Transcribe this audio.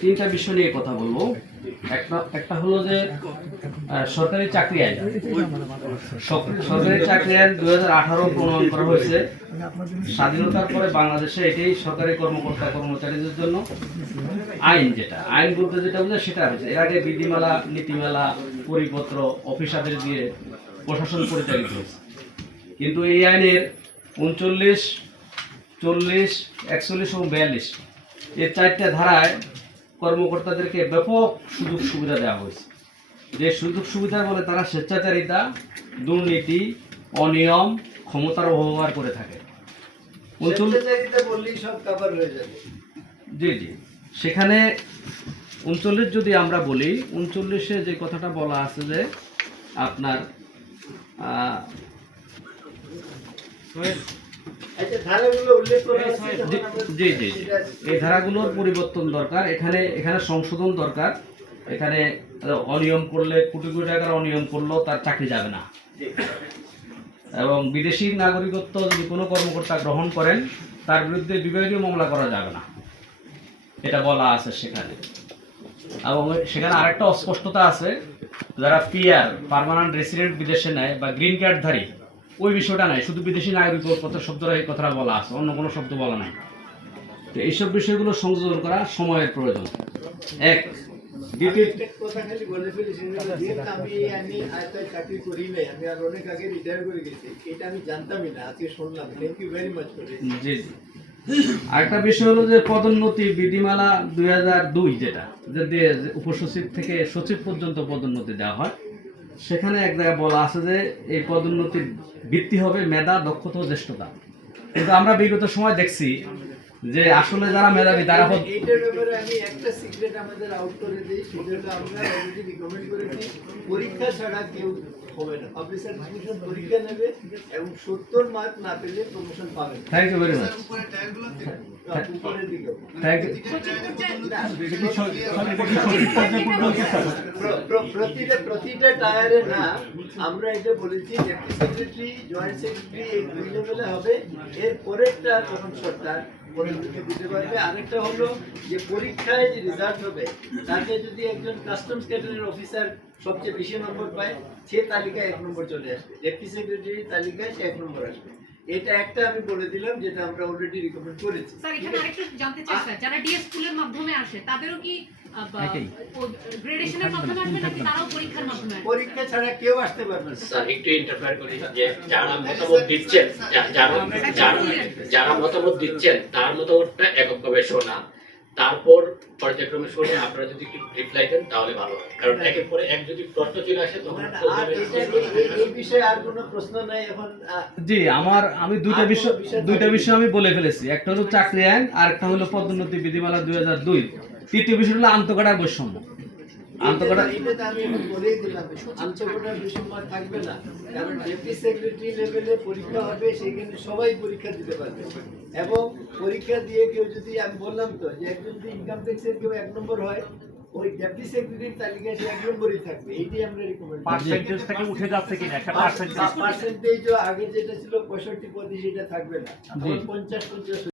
তিনটা বিষয় নিয়ে কথা বলবো। একটা হলো যে সরকারি চাকরি আইন। সরকারি চাকরি আইন 2018 প্রণয়ন করা হয়েছে। স্বাধীনতার পরে বাংলাদেশে এটাই সরকারি কর্মকর্তা কর্মচারীদের জন্য আইন, যেটা আইন বলতে যেটা বোঝায় সেটা হয়েছে। এর আগে বিধিমালা, নীতিমালা, পরিপত্র, অফিস আদেশ দিয়ে প্রশাসন পরিচালিত হয়েছে। কিন্তু এই আইনের 39, 40, 41 এবং 42 এই চারটা ধারায় কর্মকর্তাদেরকে ব্যাপক সুযোগ সুবিধা দেওয়া হয়েছে। যে সুযোগ সুবিধা বলে তারা স্বেচ্ছাচারিতা, দুর্নীতি, অনিয়ম, ক্ষমতার অপব্যবহার করে থাকে। জি জি, সেখানে 39 যদি আমরা বলি, 39-এ যে কথাটা বলা আছে যে আপনার জি জি, এই ধারাগুলোর পরিবর্তন দরকার। এখানে সংশোধন দরকার। এখানে অনিয়ম করলে, কোটি কোটি টাকার অনিয়ম করলেও তার চাকরি যাবে না। এবং বিদেশি নাগরিকত্ব যদি কোনো কর্মকর্তা গ্রহণ করেন, তার বিরুদ্ধে বিভাগীয় মামলা করা যাবে না, এটা বলা আছে সেখানে। এবং সেখানে আরেকটা অস্পষ্টতা আছে, যারা পিআর, পার্মানেন্ট রেসিডেন্ট বিদেশে নেয় বা গ্রিন কার্ডধারী, ওই বিষয়টা নাই, শুধু বিদেশি নাগরিকত্ব শব্দটা এই কথাটা বলা আছে, অন্য কোনো শব্দ বলা নাই। তো এইসব বিষয়গুলো সংযোজন করা সময়ের প্রয়োজন। এক আরেকটা বিষয় হলো যে পদোন্নতি বিধিমালা 2002, যেটা উপসচিব থেকে সচিব পর্যন্ত পদোন্নতি দেওয়া হয়, সেখানে এক জায়গায় বলা আছে যে এই পদোন্নতির ভিত্তি হবে মেধা, দক্ষতা ও জ্যেষ্ঠতা। কিন্তু আমরা বিগত সময় দেখছি যে আসলে যারা মেধাবী তারা এইটার ব্যাপারে আমি একটা সিক্রেট আমাদের আউট করে দিই, সেটা আমরা অলরেডি রিকমেন্ড করেছি, পরীক্ষা ছাড়া কেউ হবে না। পাবলিক সার্ভিস পরীক্ষা নেবে এবং 70 মার্ক না পেলে প্রমোশন পাবে। Thank you very much. প্রতিটা টায়ারে না, আমরা এটা বলেছি ডেপুটি সেক্রেটারি, জয়েন্ট সেক্রেটারি এই 2 লেভেলে হবে। এর পরেরটা তখন সরকার পরবর্তীতে দিতে পারবে। আরেকটা হলো যে পরীক্ষায় যে রেজাল্ট হবে, তাতে যদি একজন কাস্টমস ক্যাডারের অফিসার সবচেয়ে বেশি নম্বর পায়, সে তালিকায় 1 নম্বর চলে আসবে, ডেপুটি সেক্রেটারির তালিকায় সে 1 নম্বর আসবে। এটা একটা আমি বলে দিলাম, যেটা আমরা অলরেডি রিকমেন্ড করেছি। স্যার, এখানে আরেকটু জানতে চাই স্যার, যারা ডিএস স্কুলের মাধ্যমে আসে তাদেরও কি গ্রেডেশনের মাধ্যমে আসবে নাকি তারাও পরীক্ষার মাধ্যমে আসবে? পরীক্ষা ছাড়া কেউ আসতে পারবে না। স্যার একটু ইন্টারফেয়ার করি, যে যারা মতামত দিচ্ছেন, যারা মতামত দিচ্ছেন তার মতামতটা এককভাবে শোনা, তারপর পর্যায়ক্রমে শুনে আপনারা যদি একটু রিপ্লাই দেন তাহলে ভালো হয়। কারণ একের পরে এক যদি প্রশ্ন চলে আসে তখন এই বিষয়ে আর কোনো প্রশ্ন নাই এখন। জি, আমি দুইটা বিষয় আমি বলে ফেলেছি। একটা হলো চাকরি আইন, আর একটা হলো পদোন্নতি বিধিমালা 2002। তৃতীয় বিষয় হলো আন্তঃকাডার বৈষম্য। থাকবে না, কারণ ডেপুটি সেক্রেটারি লেভেলে পরীক্ষা হবে, সেখানে সবাই পরীক্ষা দিতে পারবে। এবং পরীক্ষা দিয়ে কেউ যদি, আমি বললাম তো যে একজন যদি ইনকাম ট্যাক্সের কেউ 1 নম্বর হয়, ওই ডেপুটি সেক্রেটারির তালিকায় সে 1 নম্বরই থাকবে। এইটাই আমরা রিকমেন্ড করি। পার্সেন্টেজ থেকে উঠে যাচ্ছে কিনা, একটা পার্সেন্টেজ আগে যেটা ছিল 65% সেটা থাকবে না, 50-50